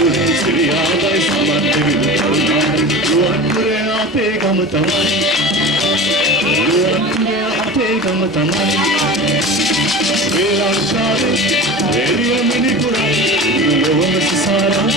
සිරියාවයි සමත් විදුහල්මායි රුවන්පුරේ අපේ ගම තමයි රුවන්පුරේ අපේ ගම තමයි ශ්‍රී ලංකාවේ එළිය මිනිකුරා යොවම සිසාරා